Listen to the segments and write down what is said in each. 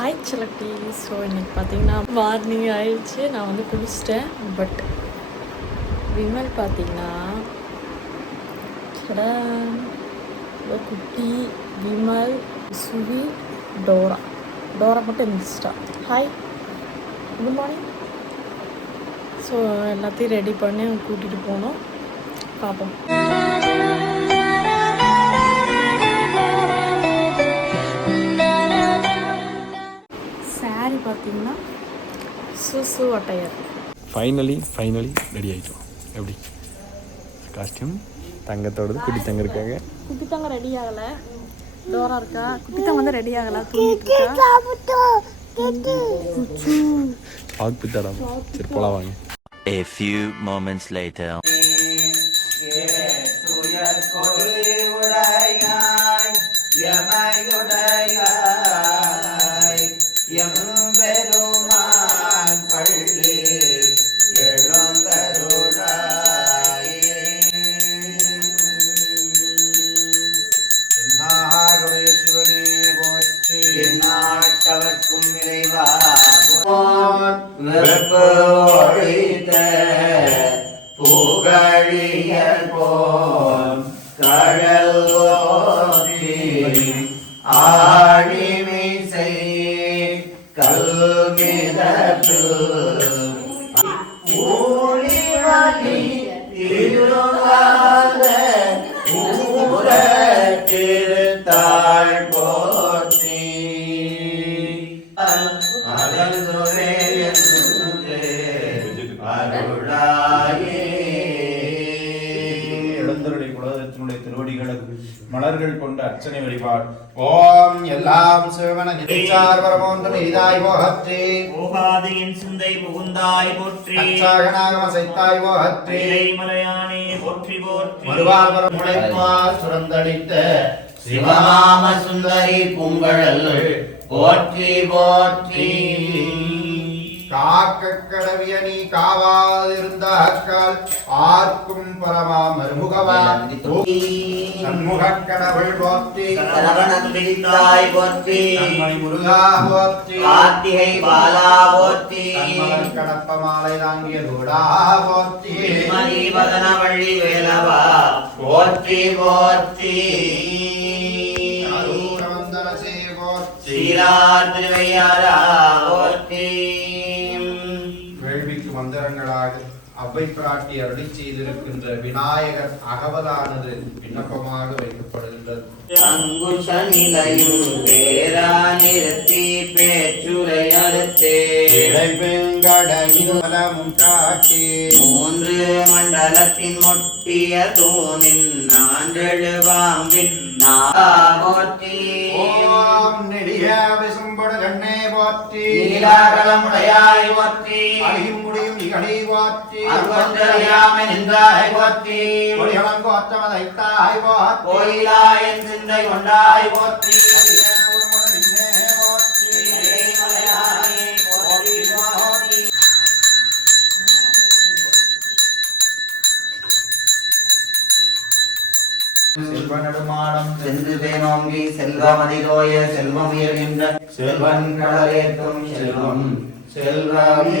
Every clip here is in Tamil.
ஹாய் சிலட்டி ஸோ இன்னைக்கு பார்த்தீங்கன்னா மார்னிங் ஆயிடுச்சு. நான் வந்து குளிச்சிட்டேன். பட் விமல் பார்த்தீங்கன்னா குட்டி விமல் சுவி டோரா. டோரா மட்டும் இருந்துச்சிட்டா ஹாய் குட் மார்னிங் ஸோ எல்லாத்தையும் ரெடி பண்ணி கூட்டிகிட்டு போனோம். பார்ப்போம் சுசு ஒட்டையர் ஃபைனலி ஃபைனலி ரெடி ஆகிட்டோம் எப்படி காஸ்டியூம் தங்கத்தோடது குட்டி தங்க இருக்காங்க குட்டி தங்க ரெடி ஆகலை டோரா இருக்கா குட்டி தங்க வந்து ரெடி ஆகலை தூங்கிட்டு இருக்கா பித்தாடா சரி போலாம் வாங்க A few moments later. வெப்பு ஒழித்த புகழியல் போல் கடல் ஓற்றி ஆழிமிசை கல்மிதற்று ஊழி வழி திருவா எழுந்தருடைய குலதத்தினுடைய திருவடிகளுக்கு மலர்கள் கொண்ட அர்ச்சனை வழிபாடு. ஓம் எல்லாம் சிவன நிதிச்சார் வரமோன்று இதாய் போகற்றே. போகாதியின் சிந்தை புகுந்தாய் போற்றி. அச்சாகனாகம சைத்தாய் போகற்றே. மலையானே போற்றி போற்றி. சுரந்தளித்த சிவகாம சுந்தரி பூங்கழல் போற்றி போற்றி. காக்க கடவிய நீ காவாதிருந்த அக்கால் ஆர்க்கும் பரமா மறுமுகவான் சண்முகக் கடவுள் போற்றி சரவணன் பிடித்தாய் போற்றி முருகா போற்றி கார்த்திகை பாலா போற்றி கடப்ப மாலை தாங்கிய தூடா போற்றி மணி வதனவள்ளி வேலவா? போற்றி போற்றி. ஸ்ரீரார் திருவையாரா? போற்றி. அவ்வை பிராட்டி அருளி செய்திருக்கின்ற விநாயகர் அகவலானது விண்ணப்பமாக வைக்கப்படுகின்றது. அங்குஷ நிலையும் பேரா நிறுத்தி பேச்சுரை அறுத்தே. இடைவெங்கடையும் காட்டி. மூன்று மண்டலத்தின் முட்டிய தூணின் நான்றெழுவாம்பின் நாமூர்த்தி ஓம் நெடிய விசும்பட கண்ணே போற்றி. நீலாகலமுடையாய் போற்றி. அழியும் முடியும் இகழை போற்றி. அருவந்தறியாமை நின்றாய் போற்றி. கோயிலாயன் சிந்தை கொண்டாய் போற்றி. செல்வ நடுமாடம் சென்று தேனோங்கி செல்வமதிதோய செல்வம் உயர்கின்ற செல்வன் கடலேற்றும் செல்வம். செல்வமே.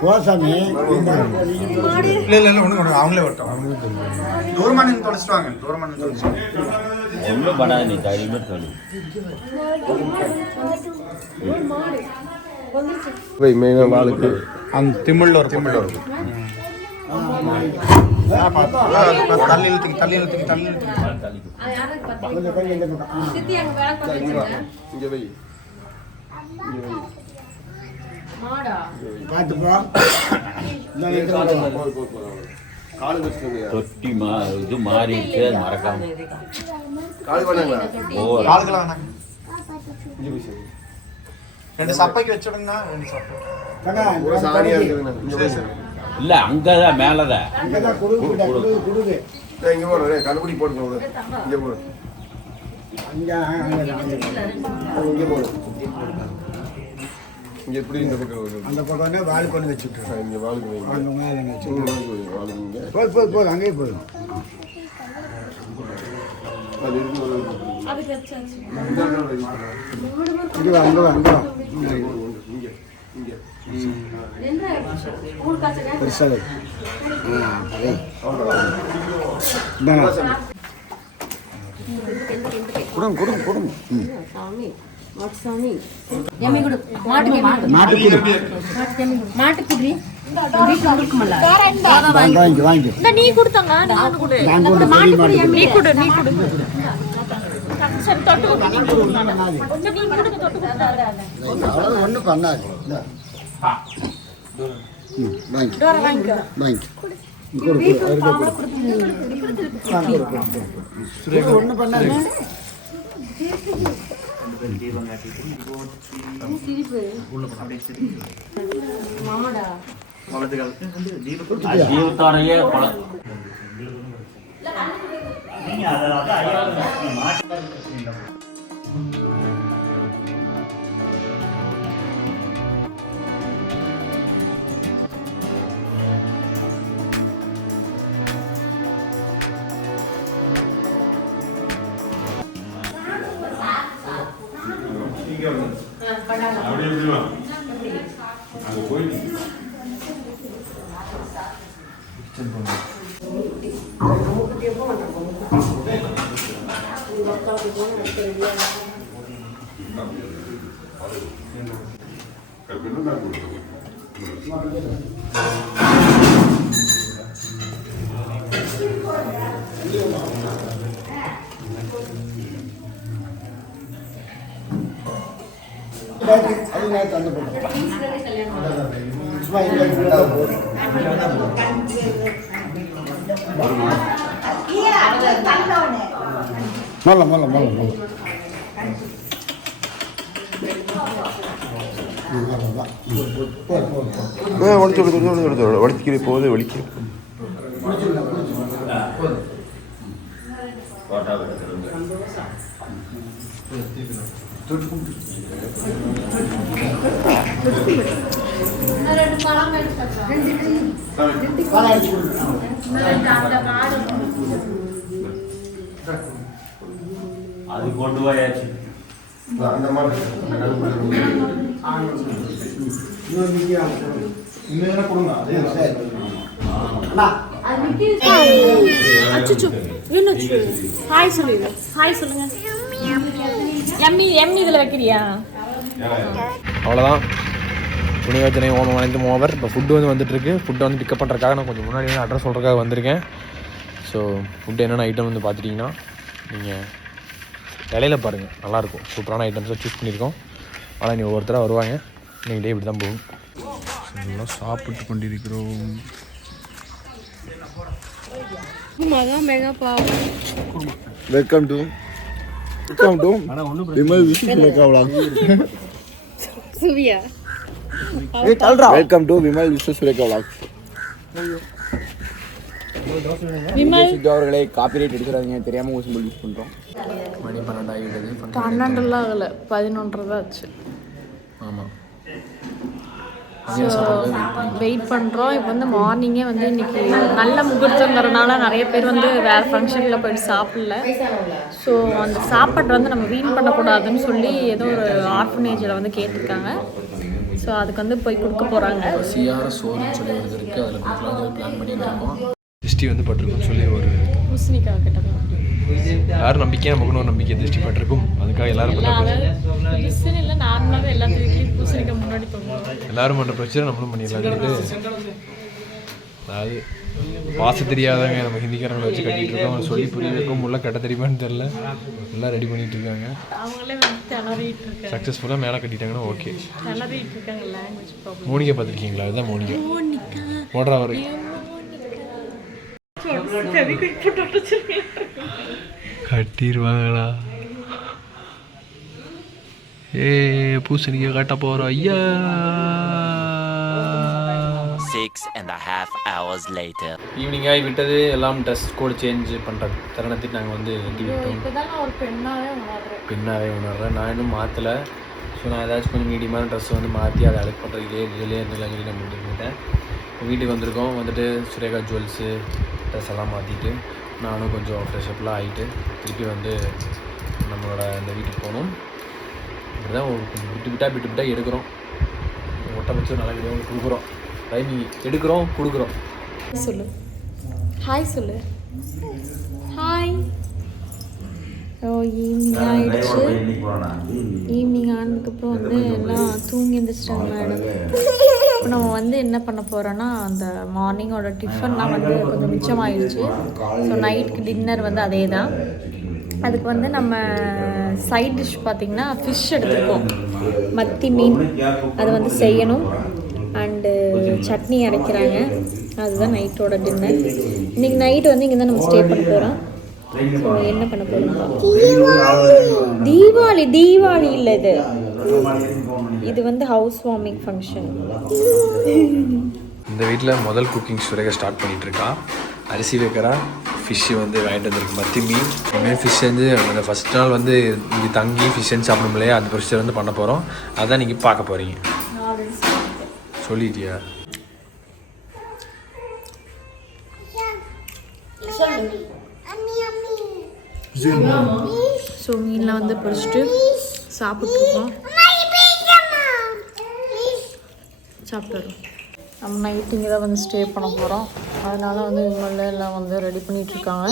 போசாமி இல்ல இல்ல இல்ல ஒண்ணு ஒண்ணு அவங்களே வரட்டும். தூரமா நின்று தொலைச்சிட்டு வாங்க தூரமா நின்று தொலைச்சிட்டு ஒன்றும் பண்ணாத நீ தைரியமே சொல்லு அந்த திமிழ்ல ஒரு திமிழ்ல ஒரு தள்ளி இழுத்துக்கு தள்ளி இழுத்துக்கு தள்ளி இழுத்துக்கு. தொட்டி மா இது மாறி இருக்கு மறக்காம. ரெண்டு சப்பைக்கு போய் இல்ல அங்கதான் மேலதான். இங்க டேய், கண்டுபிடி போட்டு போடு இங்க போடு. அங்க, அங்க, அங்க. இங்க போடு. இங்க எப்படி இந்த பக்கம் அந்த பக்கம்னா வாலி பண்ணி வச்சுட்டு இங்க வைங்க அங்க மேல வச்சு. போய் போய் போய் அங்கேயே இங்க வா அங்க அங்க வா இங்க இங்க பெருசா வை. ஆ, வை. இந்தாங்க. கொடுங்க கொடுங்க கொடுங்க ம். நீ கொடுத்தாங்க. நீ கொடு. நீ கொடு கொடுத்தாரு அவ்வளவு ஒண்ணும் பண்ணாது இந்தா. ம், வாங்கி வாங்கி கொடு, கொடு, அவருக்கே கொடு. ஆ, கொடு, கொடு, கொடு. ஒண்ணும் பண்ணாது மாடா ஜீவத்தோடையே பழம் அது நேற்று அந்த பக்கம் சும்மா இங்க இருந்தா போதும். மல்ல மல்ல மல்ல மல்ல ம், அவ்வளவுதான். ம், போதும், போதும், போதும். ஒழிச்சு ஒழிச்சு ஒழிச்சு ஒழிச்சு ஒழிச்சிக்கிற போது ஒழிக்க பால் அடிச்சு கொடுங்க. அது கொண்டு போயாச்சு. அந்த மாதிரி கொடுங்க அதே அச்சுச்சு ஹாய் சொல்லிடு ஹாய் சொல்லுங்க எம்மி எம்மி இதில் வைக்கிறியா? அவ்வளோதான் துணியோச்சனை ஓமம் அனைத்தும் ஓவர். இப்போ ஃபுட்டு வந்து வந்துட்டுருக்கு. ஃபுட்டை வந்து பிக்கப் பண்ணுறதுக்காக நான் கொஞ்சம் முன்னாடி அட்ரஸ் சொல்கிறதுக்காக வந்திருக்கேன். ஸோ ஃபுட்டு என்னென்ன ஐட்டம் வந்து பார்த்துட்டிங்கன்னா நீங்கள் இலையில பாருங்கள் நல்லாயிருக்கும். சூப்பரான ஐட்டம்ஸை சூஸ் பண்ணியிருக்கோம். ஆனால் நீ ஒவ்வொருத்தராக வருவாங்க. நீங்கள் டே இப்படி தான் போகும். நல்லா சாப்பிட்டு கொண்டிருக்கிறோம். Welcome to welcome to Vimal visit சுவியா welcome to Vimal Vishwa Sureka vlog Vimal. அவர்களை காப்பிரைட் எடுக்கிறாங்க தெரியாம ஒரு சிம்பிள் யூஸ் பண்றோம். மணி பன்னெண்டுலாம் ஆகலை. பதினொன்றரை தான் ஆச்சு. வெயிட் பண்ணுறோம் இப்போ வந்து மார்னிங்கே வந்து இன்னைக்கு நல்ல முகூர்த்தங்கிறனால நிறைய பேர் வந்து வேறு ஃபங்க்ஷனில் போயிட்டு சாப்பிடல. ஸோ அந்த சாப்பாட்டை வந்து நம்ம வீண் பண்ணக்கூடாதுன்னு சொல்லி ஏதோ ஒரு ஆர்ஃபனேஜில் வந்து கேட்டிருக்காங்க. ஸோ அதுக்கு வந்து போய் கொடுக்க போகிறாங்க சிஆர் சோறுன்னு சொல்லி ஒரு இது இருக்குது அதில் கொடுக்கலாம். பிளான் திருஷ்டி வந்து பட்டிருக்குன்னு சொல்லி ஒரு பூசணிக்காய் கிட்ட யாரும் நம்பிக்கை? நமக்குன்னு ஒரு நம்பிக்கை திருஷ்டி பட்டிருக்கும். அதுக்காக எல்லாரும் நார்மலாகவே எல்லாத்து வீட்லேயும் பூசணிக்காய் எல்லாரும் பண்ணுற பிரச்சனை நம்மளும் பண்ணிடலாம். அதாவது பாச தெரியாதவங்க நம்ம ஹிந்திக்காரங்களை வச்சு கட்டிட்டு இருக்கோம். அவங்க சொல்லி புரிய வைக்கும். உள்ள கட்ட தெரியுமான்னு தெரில எல்லாம் ரெடி பண்ணிட்டு இருக்காங்க. சக்ஸஸ்ஃபுல்லாக மேலே கட்டிட்டாங்கன்னா ஓகே திணறிட்டு இருக்காங்க. லாங்குவேஜ் ப்ராப்ளம் மோனிகா பார்த்துருக்கீங்களா? அதுதான் மோனிகா. ஓடுறா அவர். கட்டிடுவாங்களா? ஏ பூசணிக்காய் கட்ட போகிறோம் ஐயா. Six and a half hours later. ஈவினிங்காகி விட்டது. எல்லாம் ட்ரெஸ் கோட் சேஞ்ச் பண்ணுற தருணத்தில் நாங்கள் வந்து வெட்டி விட்டோம். இப்போதான் நான் ஒரு பெண்ணாவே உணர்றேன். பின்னாவே உணர்றேன். நான் இன்னும் மாற்றலை ஸோ நான் ஏதாச்சும் கொஞ்சம் மீடியமான ட்ரெஸ் வந்து மாற்றி அதை அலெக்ட் பண்ணுறதுக்கே இதிலே இருந்துலாம் சொல்லி நான் முடிக்கிட்டேன் வீட்டுக்கு வந்திருக்கோம். வந்துட்டு சுரேகா ஜுவல்ஸு ட்ரெஸ் எல்லாம் மாற்றிட்டு நானும் கொஞ்சம் ஃப்ரெஷ்அப்லாம் ஆகிட்டு திருப்பி வந்து நம்மளோட இந்த வீட்டுக்கு போகணும். இப்படி தான் விட்டு விட்டா விட்டு விட்டா எடுக்கிறோம். ஒட்ட வச்சு நல்ல கொடுக்குறோம். டைமிங் எடுக்கிறோம் கொடுக்குறோம். சொல்லு. ஹாய் சொல்லு. ஹாய் ஓ ஈவினிங் ஆயிடுச்சு. ஈவினிங் ஆனதுக்கப்புறம் வந்து எல்லாம் தூங்கி எழுந்திரிச்சிட்டாங்க மேடம். இப்போ நம்ம வந்து என்ன பண்ண போகிறோன்னா அந்த மார்னிங்கோட டிஃபன்லாம் வந்து கொஞ்சம் மிச்சமாயிடுச்சு ஸோ நைட்டுக்கு டின்னர் வந்து அதே தான் அதுக்கு வந்து நம்ம சைட் டிஷ் பார்த்திங்கன்னா ஃபிஷ் எடுத்துருக்கோம். மத்தி மீன். அது வந்து செய்யணும். அண்டு சட்னி அரைக்கிறாங்க. அதுதான் நைட்டோட டின்னர் இன்னைக்கு நைட் வந்து இங்கே தான் நம்ம ஸ்டே பண்ண போகிறோம் ஸோ என்ன பண்ண போகிறோம் தீபாவளி தீபாவளி இல்லை இது. இது வந்து ஹவுஸ் வார்மிங் ஃபங்க்ஷன் இந்த வீட்டில் முதல் குக்கிங் சுரேகா ஸ்டார்ட் பண்ணிட்டு அரிசி வைக்கிறா. ஃபிஷ்ஷு வந்து வாங்கிட்டு வந்திருக்கு. மத்தி மீன் இனிமேல் ஃபிஷ் வந்து அந்த ஃபஸ்ட் நாள் வந்து இங்கே தங்கி ஃபிஷ் செஞ்சு சாப்பிடும் இல்லையா அந்த ப்ரொசீஜர் வந்து பண்ண போகிறோம் அதான் நீங்கள் பார்க்க போகிறீங்க சொல்லிட்டியா? ஸோ மீன்லாம் வந்து பொறிச்சிட்டு சாப்பிட்டுருக்கோம். சாப்பிட்டுறோம். நம்ம நைட் இங்கே தான் வந்து ஸ்டே பண்ண போகிறோம் அதனால வந்து இவங்கள எல்லாம் வந்து ரெடி பண்ணிட்டு இருக்காங்க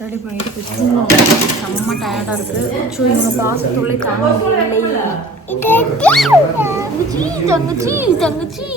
ரெடி பண்ணிட்டு செம்ம டயர்டாக இருக்குது ஸோ இவங்க பார்க்கறதுக்குள்ளே தாங்க முடியலை தங்கச்சி தங்கச்சி தங்கச்சி.